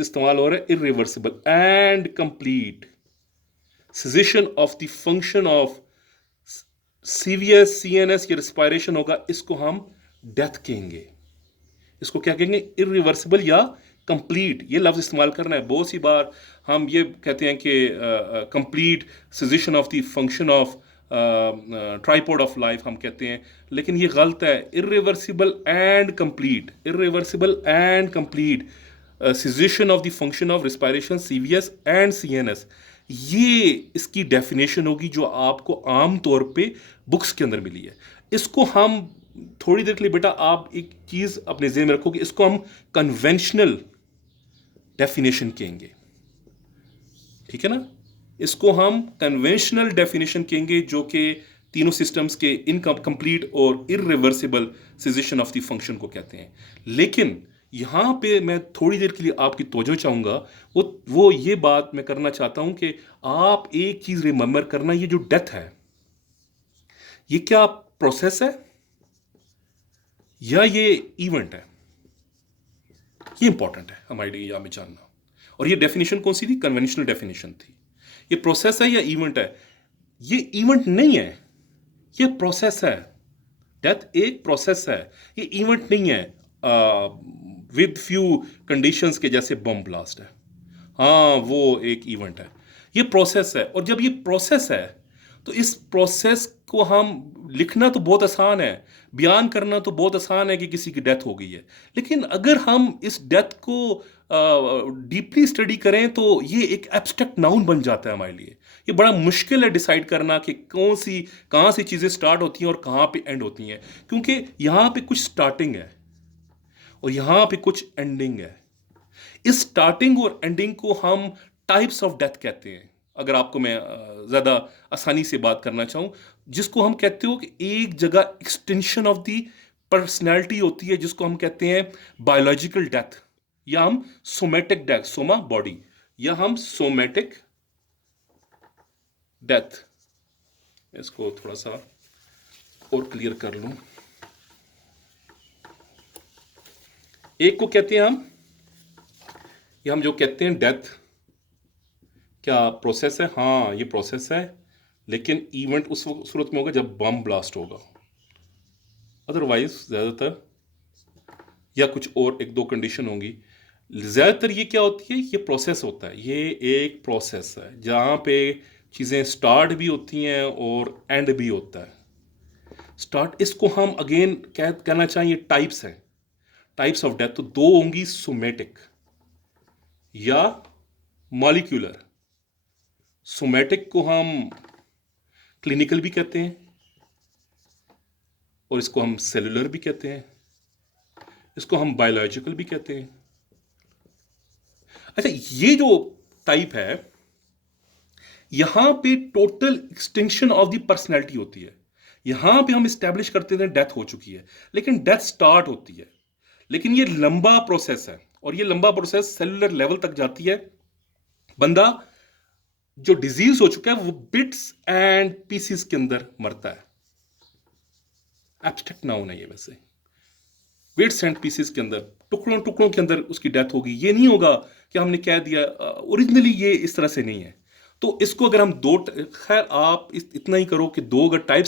इस्तेमाल हो रहा है irreversible and complete caseation of the function of CVS CNS या रिस्पायरेशन होगा, इसको हम डेथ कहेंगे। इसको क्या कहेंगे? इरिवर्सिबल या कंप्लीट। ये लफ्ज इस्तेमाल करना है। बहुत सी बार हम ये कहते हैं कि complete caseation of the function of tripod of life हम कहते हैं, लेकिन ये गलत है। Irreversible and complete, irreversible and complete caseation of the function of respiration CVS and CNS, ये इसकी डेफिनेशन होगी जो आपको आम तौर पे बुक्स के अंदर मिली है। इसको हम थोड़ी देर के लिए, बेटा आप एक चीज अपने ज़हन में रखो कि इसको हम कन्वेंशनल डेफिनेशन कहेंगे, ठीक है ना? इसको हम कन्वेंशनल डेफिनेशन कहेंगे जो कि तीनों सिस्टम्स के इनकम्प्लीट और irreversible caseation of the function को कहते हैं। लेकिन यहां पे मैं थोड़ी देर के लिए आपकी तवज्जो चाहूंगा, वो ये बात मैं करना चाहता हूं कि आप एक चीज रिमेंबर करना, ये जो डेथ है ये क्या प्रोसेस है या ये इवेंट है? ये इंपॉर्टेंट है हमारे लिए यहाँ में जानना। और ये डेफिनेशन कौन सी थी? कन्वेंशनल डेफिनेशन थी। ये प्रोसेस है या इवेंट है? ये इवेंट नहीं है, ये प्रोसेस है। डेथ एक प्रोसेस है, ये इवेंट नहीं है विद फ्यू कंडीशंस के जैसे बम ब्लास्ट है। हाँ, वो एक इवेंट है, ये प्रोसेस है। और जब ये प्रोसेस है तो इस प्रोसेस को हम लिखना तो बहुत आसान है, बयान करना तो बहुत आसान है कि किसी की डेथ हो गई है, लेकिन अगर हम इस डेथ को डीपली स्टडी करें तो ये एक एब्स्ट्रैक्ट नाउन बन जाता है हमारे लिए। ये बड़ा मुश्किल है डिसाइड करना कि कहाँ सी चीज़ें स्टार्ट होती हैं और कहाँ पे एंड होती हैं, क्योंकि यहाँ पे कुछ स्टार्टिंग है और यहाँ पे कुछ एंडिंग है। इस स्टार्टिंग और एंडिंग को हम टाइप्स ऑफ डेथ कहते हैं। अगर आपको मैं ज़्यादा आसानी से बात करना चाहूँ, जिसको हम कहते हो कि एक जगह एक्सटेंशन ऑफ दी पर्सनैलिटी होती है, जिसको हम कहते हैं बायोलॉजिकल डेथ, या हम सोमेटिक डेथ, सोमा बॉडी, या हम सोमेटिक डेथ। इसको थोड़ा सा और क्लियर कर लूँ। एक को कहते हैं हम जो कहते हैं डेथ, क्या प्रोसेस है? हाँ, ये प्रोसेस है, लेकिन इवेंट उस सूरत में होगा जब बम ब्लास्ट होगा। अदरवाइज ज़्यादातर, या कुछ और एक दो कंडीशन होंगी, ज़्यादातर ये क्या होती है? ये प्रोसेस होता है। ये एक प्रोसेस है जहाँ पे चीज़ें स्टार्ट भी होती हैं और एंड भी होता है। स्टार्ट, इसको हम अगेन कहना चाहिए टाइप्स हैं, टाइप्स ऑफ डेथ। तो दो होंगी, सोमेटिक या मॉलिक्यूलर। सोमेटिक को हम क्लिनिकल भी कहते हैं और इसको हम सेलुलर भी कहते हैं, इसको हम बायोलॉजिकल भी कहते हैं। अच्छा, ये जो टाइप है, यहां पे total extinction of the personality होती है। यहां पे हम इस्टेब्लिश करते थे डेथ हो चुकी है, लेकिन डेथ स्टार्ट होती है। लेकिन ये लंबा प्रोसेस है और ये लंबा प्रोसेस सेलुलर लेवल तक जाती है। बंदा जो डिजीज हो चुका है वो बिट्स एंड पीसीस के अंदर मरता है। एब्स्ट्रैक्ट नाउन है ये, वैसे बिट्स एंड पीसीस के अंदर, टुकड़ों टुकड़ों के अंदर उसकी डेथ होगी। ये नहीं होगा कि हमने कह दिया ओरिजिनली, ये इस तरह से नहीं है। तो इसको अगर हम खैर आप इतना ही करो कि दो अगर टाइप्स